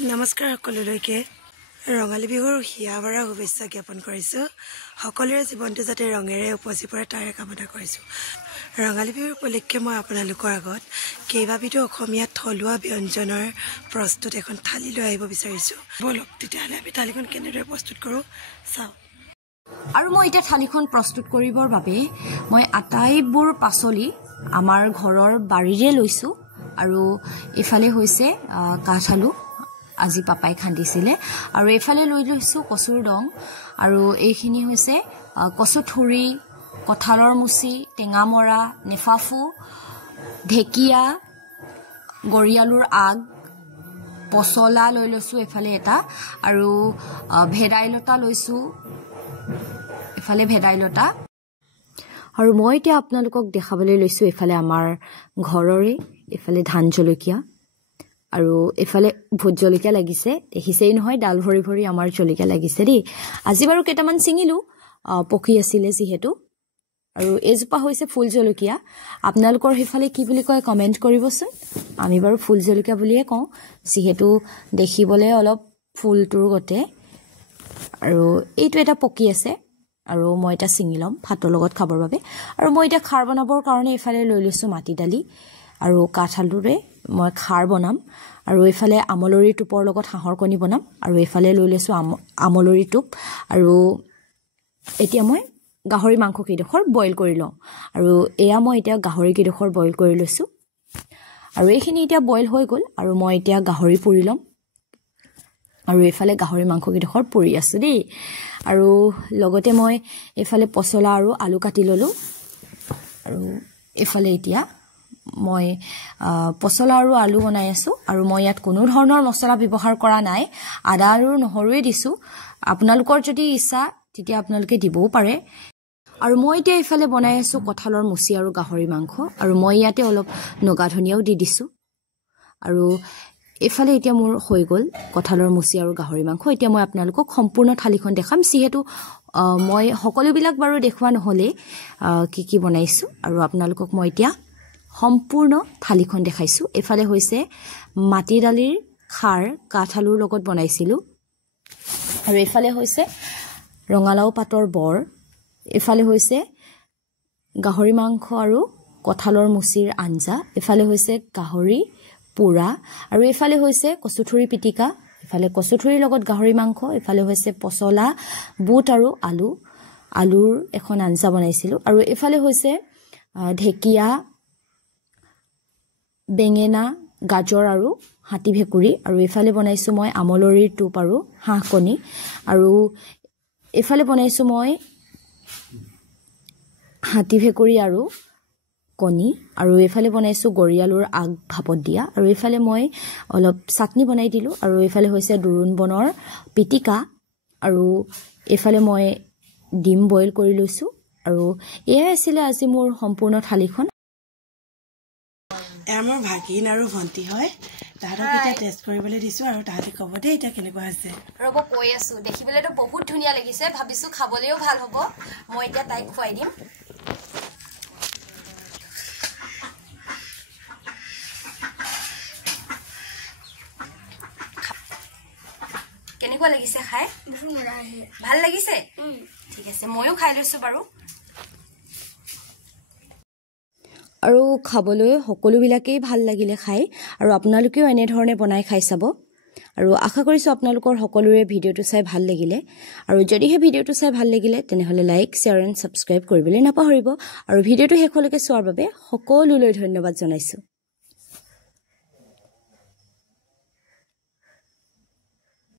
নমস্কাৰ সকলোলৈকে ৰঙালী বিহুৰ হিয়াভৰা শুভেচ্ছা জ্ঞাপন কৰিছোঁ। সকলোৰে জীৱনটো যাতে ৰঙেৰে উপচি পৰে তাৰে কামনা কৰিছোঁ। ৰঙালী বিহুৰ উপলক্ষে মই আপোনালোকৰ আগত কেইবাবিধো অসমীয়া থলুৱা ব্যঞ্জনৰ প্ৰস্তুত এখন থালি লৈ আহিব বিচাৰিছোঁ। বলক তেতিয়াহ'লে আমি থালিখন কেনেদৰে প্ৰস্তুত কৰোঁ চাওঁ। আৰু মই এতিয়া থালিখন প্ৰস্তুত কৰিবৰ বাবে মই আটাইবোৰ পাচলি আমাৰ ঘৰৰ বাৰীৰে লৈছোঁ। আৰু এফালে হৈছে কাঠআলু, আজি পাপাই খান্দিছিলে। আৰু এফালে লৈ লৈছোঁ কচুৰ ডং, আৰু এইখিনি হৈছে কচুথুৰি, কঁঠালৰ মুচি, টেঙামৰা, নেফাফু, ঢেকীয়া, গৰিয়ালুৰ আগ, পচলা লৈ লৈছোঁ এফালে এটা, আৰু ভেদাইলতা লৈছোঁ এফালে ভেদাইলতা। আৰু মই এতিয়া আপোনালোকক দেখাবলৈ লৈছোঁ এফালে আমাৰ ঘৰৰে এফালে ধান জলকীয়া, আৰু এফালে ভোট জলকীয়া লাগিছে। দেখিছেই নহয়, ডাল ভৰি ভৰি আমাৰ জলকীয়া লাগিছে দেই। আজি বাৰু কেইটামান ছিঙিলোঁ, পকি আছিলে যিহেতু। আৰু এইজোপা হৈছে ফুল জলকীয়া। আপোনালোকৰ সেইফালে কি বুলি কয় কমেণ্ট কৰিবচোন। আমি বাৰু ফুল জলকীয়া বুলিয়ে কওঁ, যিহেতু দেখিবলৈ অলপ ফুলটোৰ গতে। আৰু এইটো এটা পকি আছে, আৰু মই এতিয়া ছিঙি ল'ম ভাতৰ লগত খাবৰ বাবে। আৰু মই এতিয়া খাৰ বনাবৰ কাৰণে এইফালে লৈ লৈছোঁ মাটি দালি, আৰু কাঠআলুৰে মই খাৰ বনাম। আৰু এইফালে আমলৰি টোপৰ লগত হাঁহৰ কণী বনাম। আৰু এইফালে লৈ লৈছোঁ আমলৰি টোপ। আৰু এতিয়া মই গাহৰি মাংসকেইডোখৰ বইল কৰি লওঁ। আৰু এয়া মই এতিয়া গাহৰিকেইডোখৰ বইল কৰি লৈছোঁ। আৰু এইখিনি এতিয়া বইল হৈ গ'ল, আৰু মই এতিয়া গাহৰি পুৰি ল'ম। আৰু এইফালে গাহৰি মাংসকেইডোখৰ পুৰি আছোঁ দেই। আৰু লগতে মই এইফালে পচলা আৰু আলু কাটি ল'লোঁ। আৰু এইফালে এতিয়া মই পচলা আৰু আলু বনাই আছোঁ। আৰু মই ইয়াত কোনো ধৰণৰ মছলা ব্যৱহাৰ কৰা নাই, আদা আৰু নহৰুৱে দিছোঁ। আপোনালোকৰ যদি ইচ্ছা তেতিয়া আপোনালোকে দিবও পাৰে। আৰু মই এতিয়া এইফালে বনাই আছোঁ কঁঠালৰ মুচি আৰু গাহৰি মাংস, আৰু মই ইয়াতে অলপ নগা ধনিয়াও দি দিছোঁ। আৰু এইফালে এতিয়া মোৰ হৈ গ'ল কঁঠালৰ মুচি আৰু গাহৰি মাংস। এতিয়া মই আপোনালোকক সম্পূৰ্ণ থালিখন দেখাম, যিহেতু মই সকলোবিলাক বাৰু দেখুওৱা নহ'লেই কি কি বনাইছোঁ। আৰু আপোনালোকক মই এতিয়া সম্পূৰ্ণ থালিখন দেখাইছোঁ। এইফালে হৈছে মাটি দালিৰ খাৰ, কাঠআলুৰ লগত বনাইছিলোঁ। আৰু এইফালে হৈছে ৰঙালাও পাতৰ বৰ। এইফালে হৈছে গাহৰি মাংস আৰু কঁঠালৰ মুচিৰ আঞ্জা। এইফালে হৈছে গাহৰি পোৰা। আৰু এইফালে হৈছে কচুথুৰি পিটিকা। এইফালে কচুথুৰিৰ লগত গাহৰি মাংস। এইফালে হৈছে পচলা, বুট আৰু আলুৰ এখন আঞ্জা বনাইছিলোঁ। আৰু এইফালে হৈছে ঢেকীয়া, বেঙেনা, গাজৰ আৰু হাতী ভেকুৰী। আৰু এইফালে বনাইছোঁ মই আমলৰিৰ টোপ আৰু হাঁহ কণী। আৰু এইফালে বনাইছোঁ মই হাতী ভেকুৰী আৰু কণী। আৰু এইফালে বনাইছোঁ গৰিয়ালুৰ আগ ভাপত দিয়া। আৰু এইফালে মই অলপ চাটনি বনাই দিলোঁ। আৰু এইফালে হৈছে দোৰোণ বনৰ পিটিকা। আৰু এইফালে মই ডিম বইল কৰি লৈছোঁ। আৰু এয়াই আছিলে আজি মোৰ সম্পূৰ্ণ থালিখন। এয়া মোৰ ভাগিন আৰু ভণ্টি হয়। তাহাঁতক এতিয়া টেষ্ট কৰিবলৈ দিছোঁ, আৰু তাহাঁতে ক'ব দেই এতিয়া কেনেকুৱা হৈছে। ৰ'ব কৈ আছোঁ, দেখিবলৈতো বহুত ধুনীয়া লাগিছে, ভাবিছোঁ খাবলৈও ভাল হ'ব। মই এতিয়া তাইক খুৱাই দিম। কেনেকুৱা লাগিছে খাই? ভাল লাগিছে? ঠিক আছে, ময়ো খাই লৈছোঁ বাৰু। আৰু খাবলৈ সকলোবিলাকেই ভাল লাগিলে খাই, আৰু আপোনালোকেও এনেধৰণে বনাই খাই চাব। আৰু আশা কৰিছোঁ আপোনালোকৰ সকলোৰে ভিডিঅ'টো চাই ভাল লাগিলে। আৰু যদিহে ভিডিঅ'টো চাই ভাল লাগিলে তেনেহ'লে লাইক, শ্বেয়াৰ এণ্ড ছাবস্ক্ৰাইব কৰিবলৈ নাপাহৰিব। আৰু ভিডিঅ'টো শেষলৈকে চোৱাৰ বাবে সকলোলৈ ধন্যবাদ জনাইছোঁ।